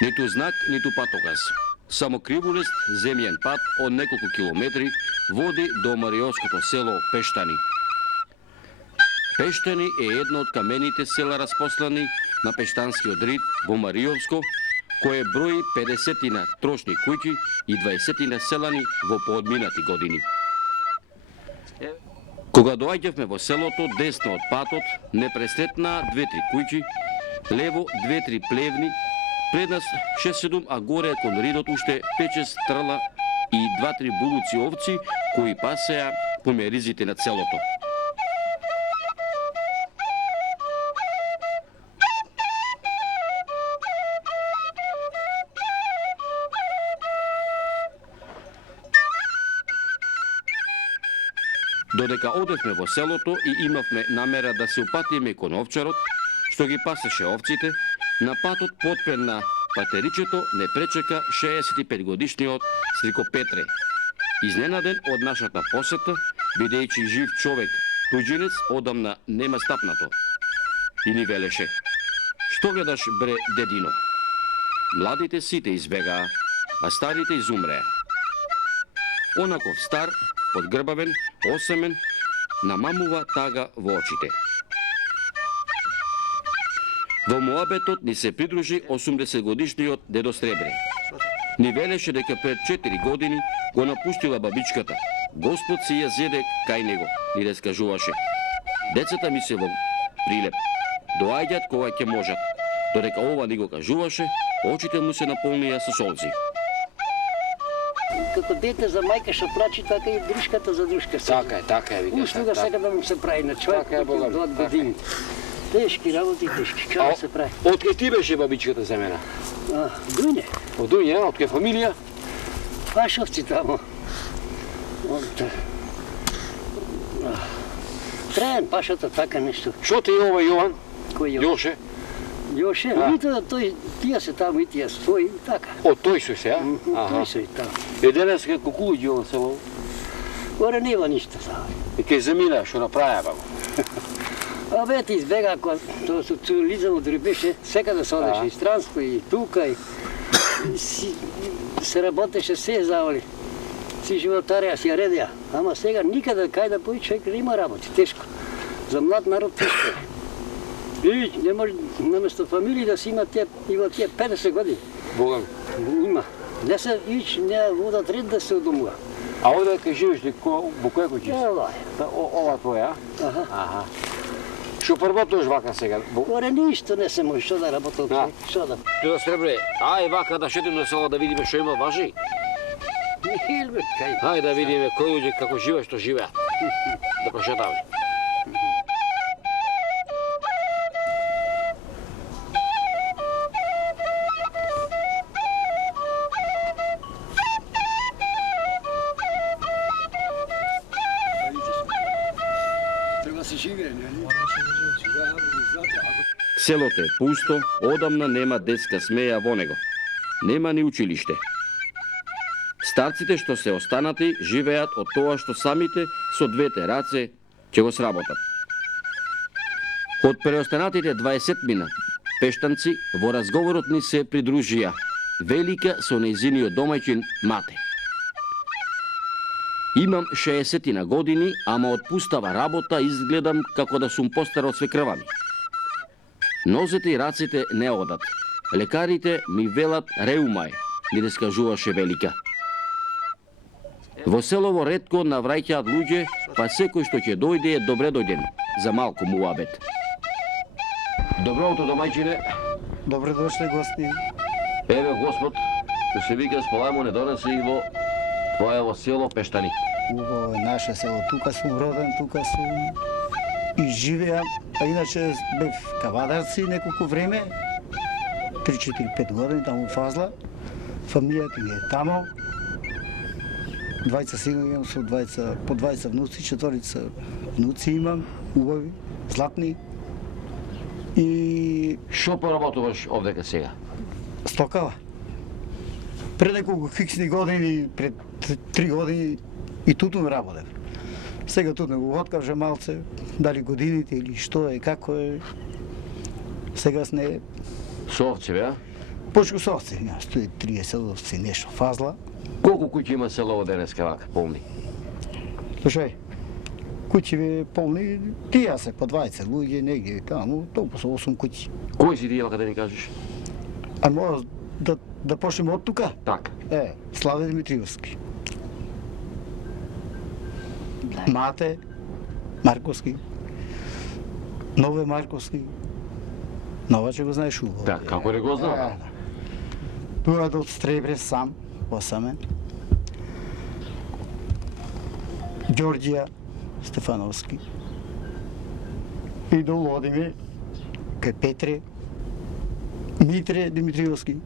Ниту знак, ниту патоказ. Само кривулест земјен пат од неколку километри води до мариотското село Пештани. Пештани е едно од камените села распослани на Пештанскиот рид во Мариовско, кое брои 50 трошни куќи и 20 селани во поодминати години. Кога доаѓавме во селото, десно од патот, не пресретнаа 2-3 куќи, лево 2-3 плевни, пред нас 6-7, а горе кон ридот уште 5-6 трла и 2-3 булуци овци кои пасеа по меризите на селото. Додека одевме во селото и имавме намера да се упатиме кон овчарот, што ги пасеше овците, на патот потпрен на патеричето не пречека 65 годишниот Срико Петре. Изненаден од нашата посета, бидејќи жив човек, туѓинец, одамна нема стапнато. И ни велеше: "Што гледаш, бре, дедино? Младите сите избегаа, а старите изумреа." Онаков стар, подгрбавен, осемен, намамува тага во очите. Во муабетот ни се придружи 80 годишниот дедо Сребре. Ни велеше дека пред 4 години го напуштила бабичката. Господ си ја зеде кај него, ни раскажуваше. Децата ми се во прилеп. Доаѓаат кога ќе можат. Додека ова ни го кажуваше, очите му се наполнија со солзи. Како дете за мајка што плачи, така и друшката за друшка. Така е, викаш. Услуга сега да му се прави на човек, Така е, Бога. до години. Тешки работи, тешки. Што да се прави? Од кај ти беше бабичката земена? Дујне. Од Дуња, од кај фамилија? Пашовци тамо. Трајан Пашата, така нешто. Што ти е ова Јован? Кој е? Јоше? Јоше, нито да тој, тие се таму и тие своји, така. Од тој се се, а? Тој се и таму. Е денес како луѓе ова село? Горе нема ништо сега. И кај земина што направија бабо? А бете избега, кога тоа со цурализмот дори беше, секаде се одеше и странство и тука и се работеше се завали. Си животарија, си ја редеа. Ама сега никаде кај да пои човек нема работи, тешко. За млад народ тешко е. И не може наместо фамилии да си има тие 50 години. Богам. Има. Не се не водат ред да се одомува. А овде кај живееш во кој куќи? Ова е. Ова твоја, а? Аха. Што првотуваш вака сега? Горе ништо не се може, што да работам човек, што да. Дедо Сребре, ај вака да шетим на село да видиме што има важи. Илбе, кај. Ај да видиме кои луѓе како живеат, што живеат. Да прошетаме. Треба се живее, нели? Селото е пусто, одамна нема детска смеја во него. Нема ни училиште. Старците што се останати живеат од тоа што самите со двете раце ќе го сработат. Од преостанатите 20 мина, пештанци во разговорот ни се придружија Велика со нејзиниот домаќин Мате. Имам 60 на години, ама од пустава работа изгледам како да сум постар од свекрва ми. Нозете и раците не одат. Лекарите ми велат реумај, ни раскажуваше Велика. Во селово ретко навраќаат луѓе, па секој што ќе дојде е добре дојден, за малку муабет. Добро утро, домајчине. Добре дошли гости. Еве Господ, што се вика споламо не донесе и во твоево село Пештани. Убаво е наше село. Тука сум роден, тука сум и живеам. А иначе бев кавадарци неколку време, 3-4-5 години таму у Фазла. Фамилијата ми е тамо. Двајца синови имам со по 20 внуци, 4 внуци имам, убави, златни. И Што поработуваш овдека сега? стокава. Пред неколку фиксни години, пред 3 години и тутун работев. Сега тут не го откажа малце, дали годините или што е, како е. Сега не е. Со овце, бе? Почку со овци, има 130 овци, нешто фазла. Колку куќи има селово денеска вака, полни? Слушај, куќи полни, тија се по 20 луѓе, негде таму, толку со 8 куќи. Кои си тие вака да ни кажеш? А мора да почнеме од тука? Така. Славе Димитриевски. Мате Марковски. Нове Марковски. Нова че го знаеш убаво. Да, како не го знам. Тука до Стребре сам, посамен. Ѓорѓија Стефановски. И до Владимир, кај Петре, Митре Димитриевски.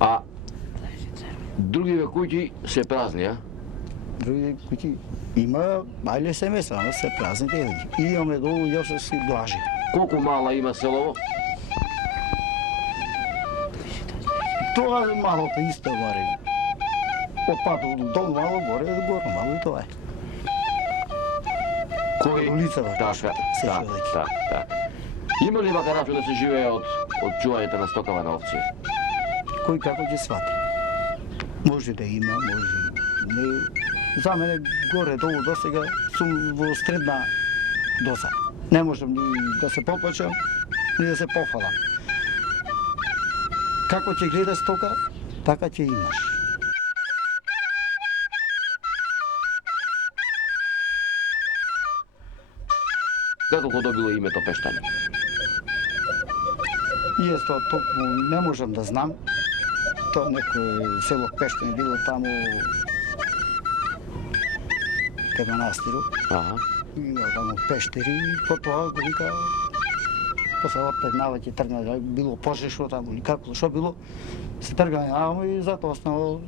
А другиве куќи се празни, а? Други куќи има, ајле семејства, ама се празните луѓе. И имаме долу Јосевски Блаже. Колку мала има селово? Тоа е малото исто горе. Од патот долу мало, горе до горе мало и тоа е. Кој? Улицава, Така, се така, човеќе. така. Има ли вака начин да се живее од чувањето на стокава на овци? Кој како ќе свати. Може да има, може не. За мене горе долу досега сум во средна доза. Не можам ни да се поплачам, ни да се пофалам. Како ќе гледаш стока, така ќе имаш. Како го добило името Пештани? И јас тоа токму не можам да знам. Тоа некој село Пештани било таму кај манастирот. Аха. Има таму пештери, потоа го вика, после опет навеќе тргна, било пожешо таму или како, што било, се тргна навамо и затоа останало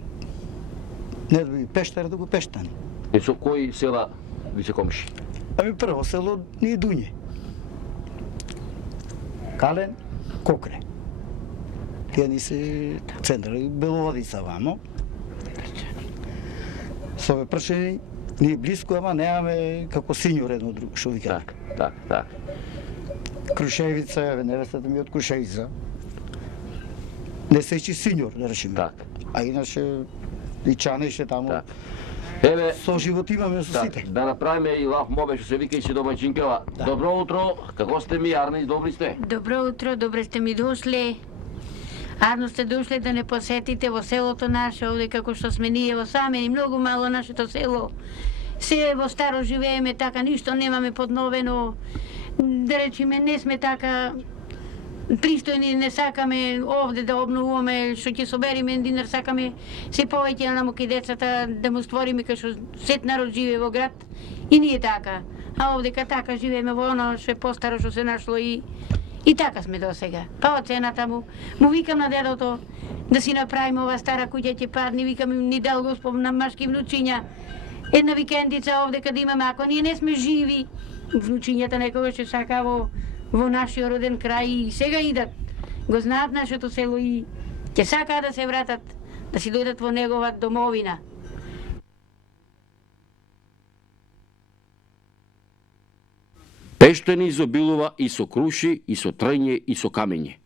не да би Пештер, да го Пештани. И со кои села ви се комши? Ами прво село ни е Дуње. Кален, Кокре. Тие ни се центар, Беловодица вамо. Со Пршени, ние близко, ама немаме како синјор едно друго, што вика. Так. Крушевица, невестата ми од Крушевица. Не се ичи синјор, да речеме. Так. А иначе и Чанеше таму. Так. Еве, Со живот имаме со сите. да направиме и лав мобе што се вика и си домаќинкава. Добро утро, како сте ми, Арни, добри сте? Добро утро, добре сте ми дошли. Арно сте дошли да не посетите во селото наше, овде како што сме ние во Самени, многу мало нашето село. Се во старо живееме така, ништо немаме подновено. Да речеме, не сме така пристојни, не сакаме овде да обновуваме, што ќе собериме динар, сакаме се повеќе на кај децата да му створиме кај што сет народ живее во град. И ние така. А овде така живееме во оно што е постаро што се нашло и така сме до сега. Па од цената му викам на дедото да си направиме ова стара куќа ќе падне, викам ни дал Господ на машки внучиња. Една викендица овде каде имаме, ако ние не сме живи, внучињата некогаш ќе сака во нашиот роден крај и сега идат. Го знаат нашето село и ќе сакаат да се вратат, да си дојдат во негова домовина. Пештани изобилува и со круши, и со трње, и со камење.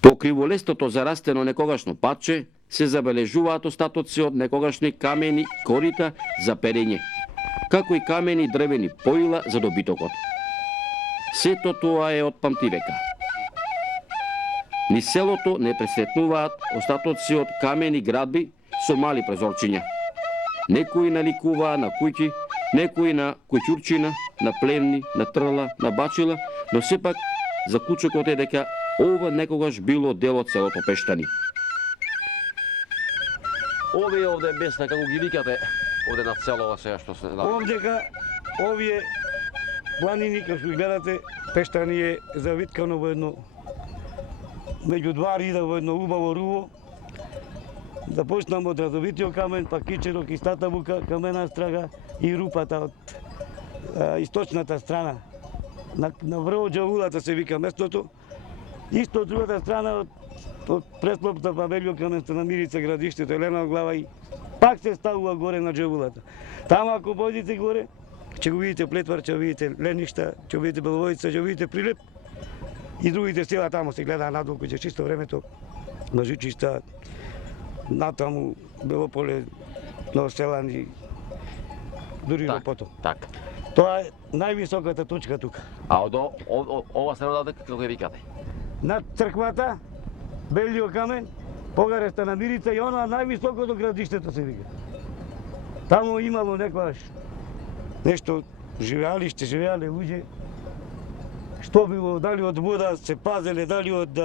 По криволестото зарастено некогашно патче се забележуваат остатоци од некогашни камени корита за перење, како и камени дрвени поила за добитокот. Сето тоа е од памтивека. Ни селото не пресретнуваат остатоци од камени градби со мали презорчиња. Некои наликуваа на куќи, некои на куќурчина, на плевни, на трла, на бачила, но сепак заклучокот е дека ова некогаш било дел од селото Пештани. Овие места, како ги викате, овде над селова сега што се... Овдека, овие планини, како што гледате, Пештани е завиткано во едно, меѓу два рида во едно убаво руво. Да почнам од Радовитиот камен, па Кичерок и Стата Бука, камена страга и рупата од источната страна. На врво Џавулата се вика местото. Исто од другата страна од Преслопта па Велио камен на Мирица градиштето Елена глава и пак се ставува горе на Џавулата. Тама ако појдете горе, ќе го видите Плетвар, ќе видите Леништа, ќе видите Беловодица, ќе видите Прилеп. И другите села тамо се гледа надолу, кој е чисто времето, Мажучишта, натаму, Белополе, Новоселани, дури до потоп. Така. Тоа е највисоката точка тука. А од ова страна додека како ја викате? Над црквата, Белио камен, погаре Станамирица и она највисокото градиштето се вика. Таму имало некојаш нешто живеале луѓе. Што било, дали од вода се пазеле, дали од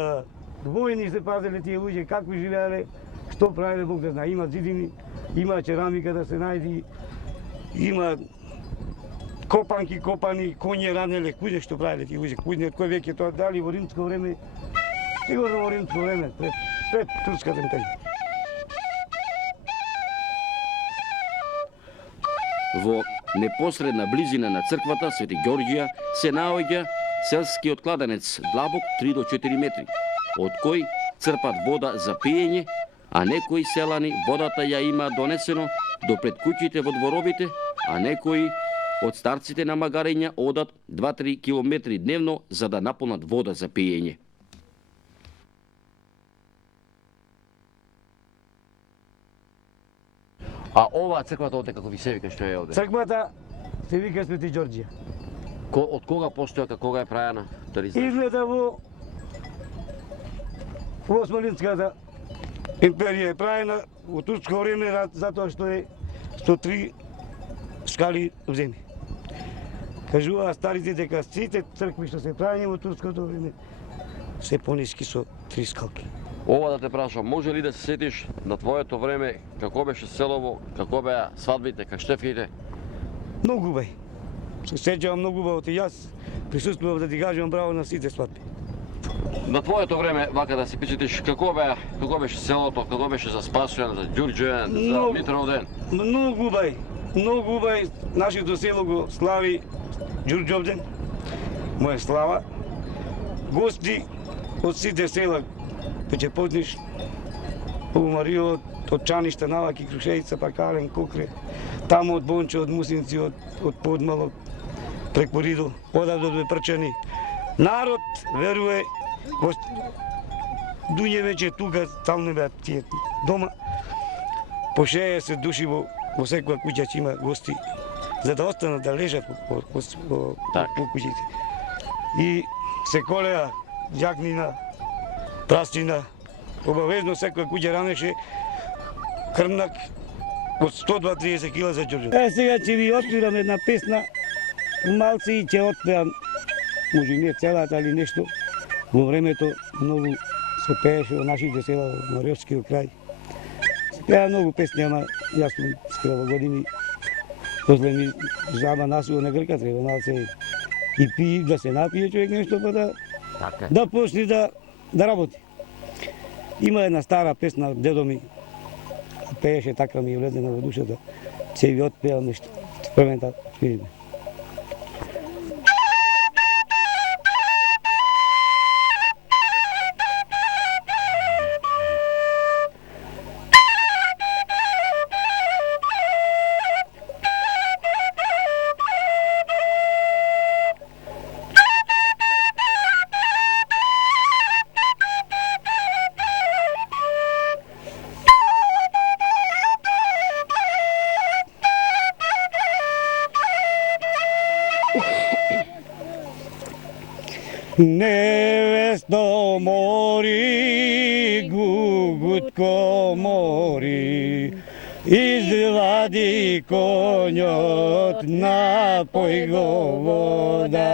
војни се пазеле тие луѓе, како живеале, што правеле, Бог да знае. Има зидини, има керамика да се најди, има копани, коње ранеле, куде што правеле тие луѓе, куде од кој веќе тоа, дали во римско време, сигурно во римско време, пред турската империја. Во непосредна близина на црквата Свети Ѓорѓија се наоѓа селскиот кладенец длабок 3 до 4 метри, од кој црпат вода за пиење, а некои селани водата ја има донесено до пред куќите во дворовите, а некои од старците на магарења одат 2-3 километри дневно за да наполнат вода за пиење. А оваа црквата оде како ви се вика што е овде? Црквата се вика Свети Ѓорѓија. Од кога постоја, како кога е прајана? Дали знаеш? Изгледа во Османлинската империја е прајана во турско време затоа што е 103 скали земји. Кажуваа старите дека сите цркви што се прајани во турското време се пониски со 3 скалки. Ова да те прашам, може ли да се сетиш на твоето време како беше селово, како беа свадбите, каштефите? Многу убави. Се сеќавам многу убаво, и јас присуствував да ти кажувам браво на сите свадби. На твоето време, вака да се пичетиш, како беше селото, како беше за Спасојан, за Ѓурѓевден, за Митровден? Многу убави. Нашето село го слави Ѓурѓовден, моја слава. Гости од сите села, Печепотниш, Марио, од Чаништа, Наваки, Крушејица, Пакален, Кокре, таму од Бонче, од Мусинци, од Подмалок, преку Ридо, одавде од Прчани. Народ веруе, дуње веќе тука, стално беа тие дома, по 60 души во секоја куќа ќе има гости, за да останат да лежат по куќите. И се колеа јакнина, прастина, обавезно секоја куќа ранеше крмнак од 120-30 кила за Ѓорѓе. Сега ќе ви отпирам една песна, малци и ќе отпеам, може не целата, али нешто. Во времето многу се пееше во нашите села, во Мариовскиот крај. Се пеа многу песни, ама јас сум скрова години. После ми жаба насува на Грка, треба малце и пи, да се напие човек нешто, па да почне да работи. Има една стара песна, дедо ми пееше, така ми влезе во душата. Ќе ви отпеам нешто. Спремен да видиме. Невесто мори, гугутко мори, извади конјот, напој го вода.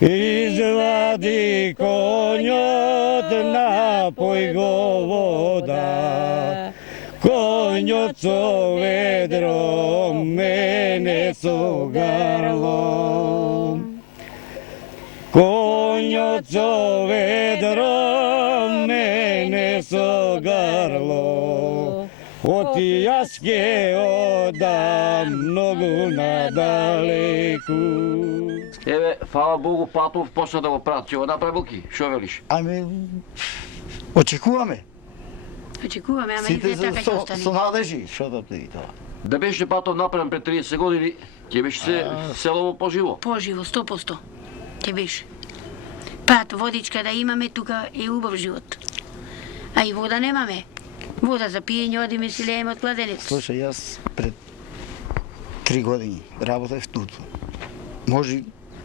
Извади конјот, напој го вода. Конјот со ведро, мене со гарло. Конјот со ведро, мене со гарло, оти јас ке одам многу надалеку. Еве, фала Богу, Патов почна да го прати, ќе го направи Буки, шо велиш? Ами, очекуваме. Очекуваме, ама Сите и така ќе остане. со надежи, што да ти тоа. Да беше Патов направен пред 30 години, ќе беше се селово поживо. Поживо, 100%. Ќе беше. Пат, водичка да имаме, тука е убав живот. А и вода немаме. Вода за пиење одиме си лееме од кладенец. Слушай, јас пред 3 години работев тут. Може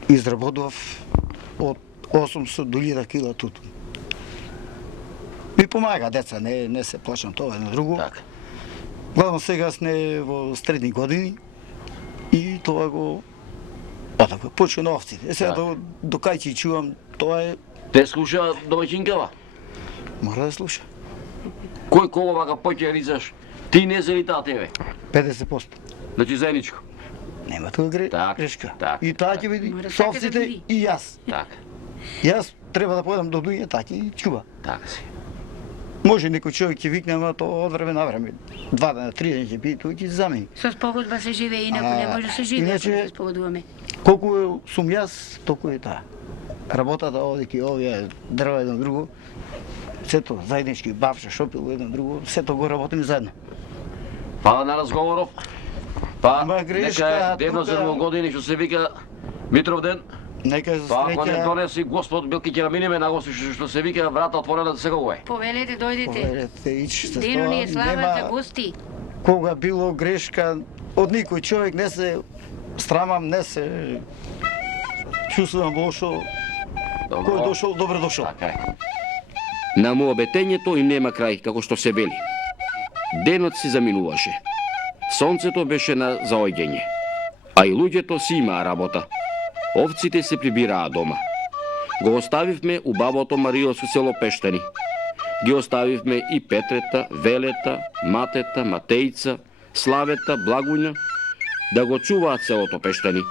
изработував од 800 до 1000 кила тут. Ми помага деца, не се плачам тоа едно друго. Така. Главно сега сме во средни години и тоа го така почва на овците. Сега до кај ќе чувам, тоа е Те слуша домаќинкава. мора да слуша. Кој кого вака поќе ризаш? Ти не за ли таа тебе? 50%. Значи заедничко. Нема тука Така, грешка. така. И таа ќе биде Мора со така да овците биде. и јас. Така, Јас треба да појдам до дуѓе така и чува. така си. Може некој човек ќе викне, ама тоа од време на време. 2 дена, 3 дена ќе биде, тој ќе се замени. Со спогодба се живее, инаку не може да се живее, ако иначе- не се спогодуваме. Колку сум јас, толку е таа. Работата одеки овие дрва едно друго, сето заеднички бавче, шопил едно друго, сето го работиме заедно. Фала на разговоров. Па, Ма грешка, нека е дено тука- за години што се вика Митров ден. Нека за Па ако не среќа, донеси Господ Билки ќе наминеме на гости што се вика врата отворена за секогаш. Повелете, дојдете. поверете, ич се Дено ни е тоа, слава за нема гости. кога било грешка од никој човек, не се страмам, не се чувствувам лошо. Кој дошол, добро дошол. Така е. На мообетењето им нема крај, како што се вели. Денот си заминуваше. Сонцето беше на заоѓање, а и луѓето си имаа работа. Овците се прибираа дома. Го оставивме убавото Маријовско село Пештани. Ги оставивме и Петрета, Велета, Матета, Матејца, Славета, Благуња, да го чуваат селото Пештани.